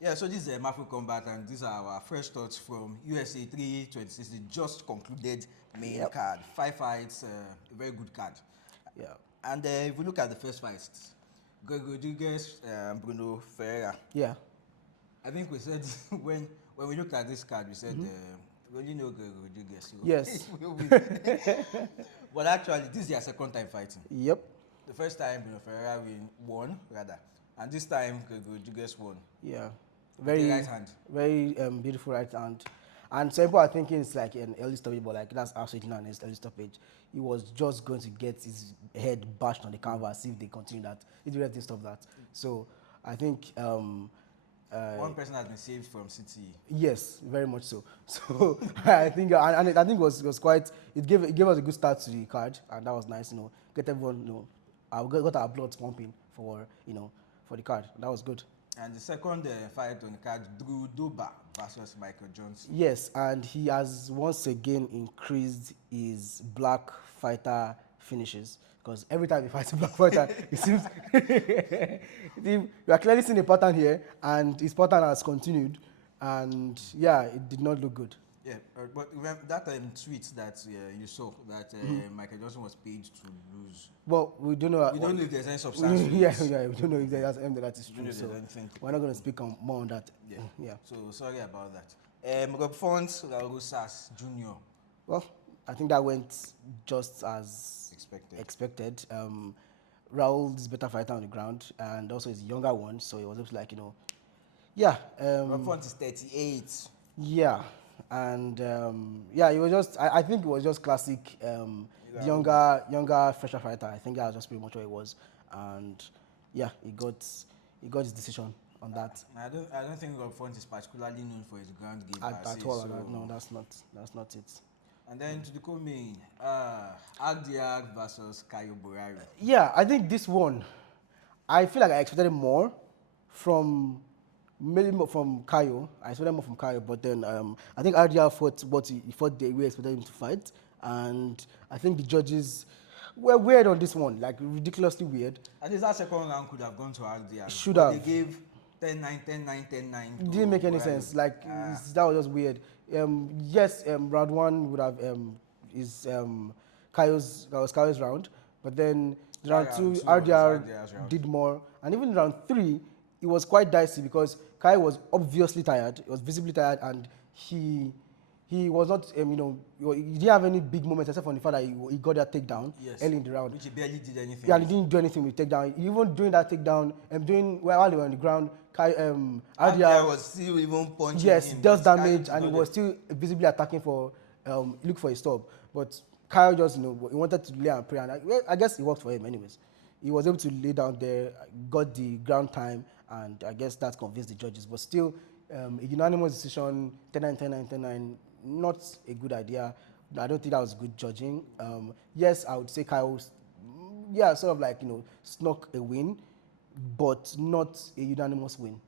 Yeah, so this is Mafro Combat, and these are our fresh thoughts from UFC 326, the just concluded main Yep. card. 5 fights, a very good card. Yeah. And if we look at the first fights, Greg Rodriguez, Bruno Ferreira. Yeah. I think we said when we looked at this card, we said we only know Greg Rodriguez. So Yes. it will win. But actually, this is their second time fighting. Yep. The first time Bruno Ferreira won, rather, and this time Greg Rodriguez won. Yeah. With the right hand. Very beautiful right hand. And some people are thinking it's like an early stoppage, but like that's absolutely not an early stoppage. He was just going to get his head bashed on the canvas if they continue that, if the ref didn't stop that. So I think One person has been saved from City. yes, very much so. So I think and I think it was quite, it gave us a good start to the card, and that was nice, get everyone, got our blood pumping for for the card. That was good. And the second fight on the card, Drew Dober versus Michael Johnson. Yes, and he has once again increased his black fighter finishes, because every time he fights a black fighter, it seems we are clearly seeing a pattern here, and his pattern has continued, and yeah, it did not look good. Yeah, but remember that tweet that you saw that Michael Johnson was paid to lose. Well, we don't know. We don't know if there's any substance. Yeah, we don't know if that is true. So anything. we're not going to speak more on that. Yeah. So sorry about that. Rob Font, Raul Rosas Jr. Well, I think that went just as expected. Raul is a better fighter on the ground, and also he's a younger one, so it was just like, yeah. Rob Font is 38. Yeah, and yeah, it was just, I think it was just classic younger, fresher fighter. I think that was just pretty much what it was, and yeah, he got his decision on that. I don't think Rob Font is particularly known for his ground game At all. No, that's not it. And then to the co-main, Agdiag versus Caio borralho. Yeah, I think this one, I feel like I expected more from Caio. I expected more from Caio, but then I think Agdiag fought what he fought the way I expected him to fight, and I think the judges were weird on this one, like ridiculously weird. At least that second round could have gone to Agdiag. Should have. They gave 10-9, 10-9, 10-9. It didn't make any sense. Like that was just weird. Yes, round one would have Caio's round, but then round two, Agdiag did more, and even round three, it was quite dicey because Caio was obviously tired. He was visibly tired, and he was not, he didn't have any big moments except for the fact that he got that takedown early in the round. Which he barely did anything. Yeah, and he didn't do anything with takedown. Even doing that takedown, while they were on the ground, Agdiag was still even punching yes, him. does damage, and he was still visibly attacking look for a stop. But Caio just, he wanted to lay and pray, and I guess it worked for him anyways. He was able to lay down there, got the ground time, and I guess that convinced the judges. But still, a unanimous decision, 10-9, 10-9, 10-9, not a good idea. I don't think that was good judging. Yes, I would say Caio, sort of like, snuck a win, but not a unanimous win.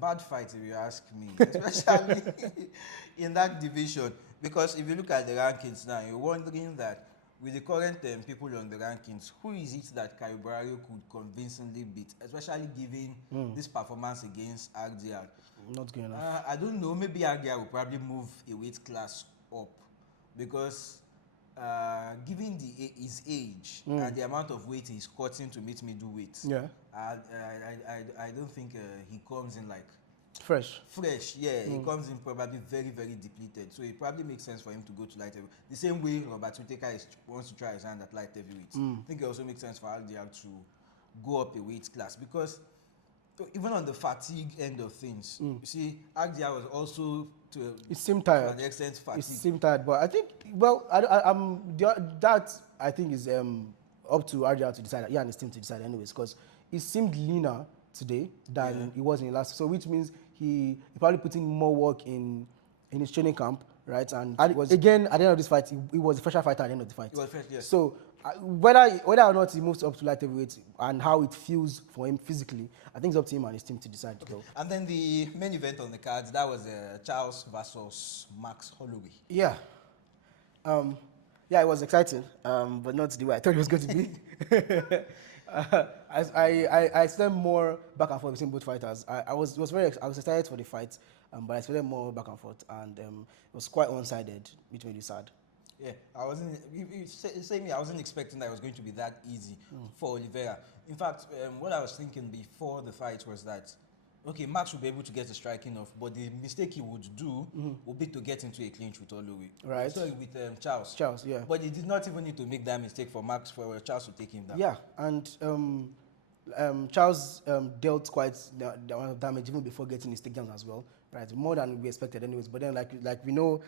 Bad fight, if you ask me, especially in that division. Because if you look at the rankings now, you're wondering that with the current people on the rankings, who is it that Caio borralho could convincingly beat, especially given this performance against Agdiag? Not good enough. I don't know. Maybe Agdiag will probably move a weight class up because given his age and the amount of weight he's cutting to meet middleweight, I don't think he comes in like fresh. Yeah, he comes in probably very, very depleted. So it probably makes sense for him to go to light heavyweight. The same way Robert Whittaker wants to try his hand at light heavyweight. I think it also makes sense for Agdiag to go up a weight class because even on the fatigue end of things, you see, Agdiag was also it seemed tired. To an extent fatigued. It seemed tired, but I think, well, that I think is up to Agdiag to decide. Yeah, and his team to decide anyways, because he seemed leaner today than he was in the last. So which means he probably put in more work in his training camp, right? And it was, again, at the end of this fight, he was a fresher fighter at the end of the fight. He was fresh, yes. So whether or not he moves up to light heavyweight and how it feels for him physically, I think it's up to him and his team to decide. Okay. And then the main event on the cards, that was Charles versus Max Holloway. Yeah. Yeah, it was exciting, but not the way I thought it was going to be. I expected more back and forth between both fighters. I was excited for the fight, but I expected more back and forth, and it was quite one-sided, which made it sad. Yeah, I wasn't. Same. I wasn't expecting that it was going to be that easy for Oliveira. In fact, what I was thinking before the fight was that, okay, Max would be able to get the striking off, but the mistake he would do would be to get into a clinch with Holloway. Right. Sorry, with Charles. Charles, yeah. But he did not even need to make that mistake for Charles to take him down. Yeah, and Charles dealt quite the amount of damage even before getting his takedowns as well, right? More than we expected, anyways. But then, like we know,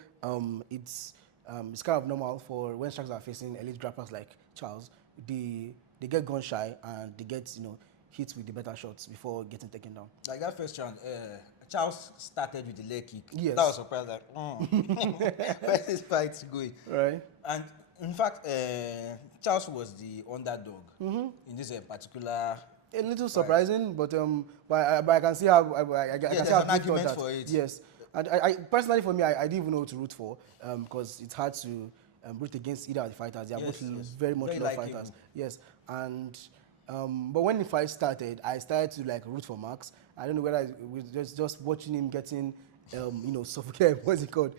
it's kind of normal for when strikers are facing elite grapplers like Charles. They get gun shy and they get hit with the better shots before getting taken down. Like that first round, Charles started with the leg kick. Yes. That was surprised. Like, where's this fight going? Right. And in fact, Charles was the underdog in this particular. A little surprising, but I can see how I can see how an argument for it. Yes, and I personally, for me, I didn't even know who to root for because it's hard to root against either of the fighters. They are both very much love fighters. Yes, and but when the fight started, I started to root for Max. I don't know whether it was just watching him getting suffocated. What's it called?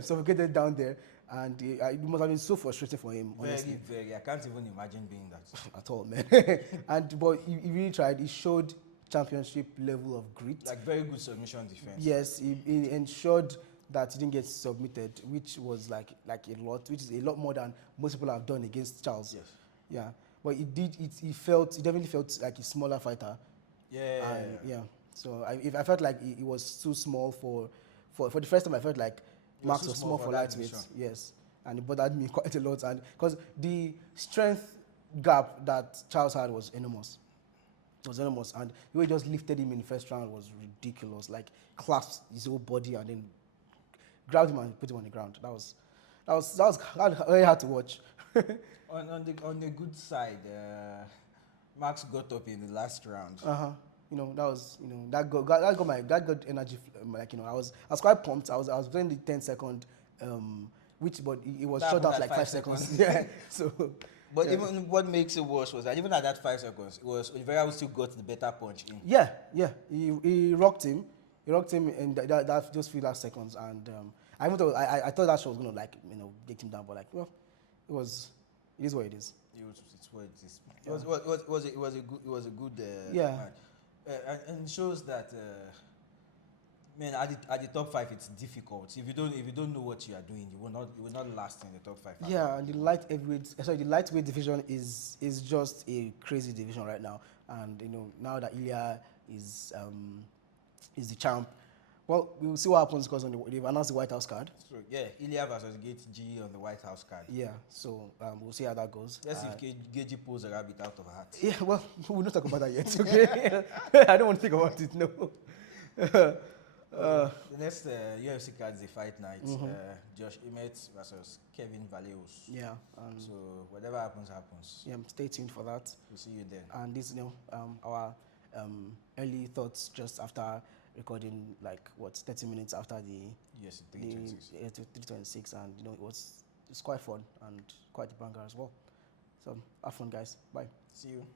Suffocated down there. And it must have been so frustrating for him, honestly. Very. I can't even imagine being that. At all, man. But he really tried. He showed championship level of grit. Like very good submission defense. Yes, he ensured that he didn't get submitted, which was like a lot, which is a lot more than most people have done against Charles. Yes. Yeah. But he definitely felt like a smaller fighter. Yeah. Yeah. So I felt like he was too small for the first time. I felt like Max was small for lightweight, yes, and it bothered me quite a lot. And because the strength gap that Charles had was enormous, and the way he just lifted him in the first round was ridiculous. Like clasped his whole body and then grabbed him and put him on the ground. That was very hard to watch. On the good side, Max got up in the last round. That was that got my energy. I was quite pumped. I was playing the 10-second, but it was shot out like 5 seconds. Yeah. So. But even what makes it worse was that even at that 5 seconds, it was Oliveira who still got the better punch in. Yeah. He rocked him. In those few last seconds, and I thought that shot was gonna get him down, but it is what it is. It's what it is. It was a good match. And it shows that at the top 5 it's difficult. If you don't know what you are doing, you will not last in the top 5. Yeah, and the lightweight division is just a crazy division right now. And now that Ilya is the champ, well, we will see what happens because they've announced the White House card. So, yeah, Ilya versus G on the White House card. Yeah, so we'll see how that goes. Let's see if Geji pulls a rabbit out of a hat. Yeah, well, we'll not talk about that yet, okay? I don't want to think about it, no. The next UFC card is a fight night. Josh Emmett versus Kevin Vallejos. Yeah. So whatever happens, happens. Yeah, stay tuned for that. We'll see you then. And this, our early thoughts just after recording 30 minutes after the UFC 326. And it's quite fun and quite a banger as well. So have fun, guys. Bye. See you.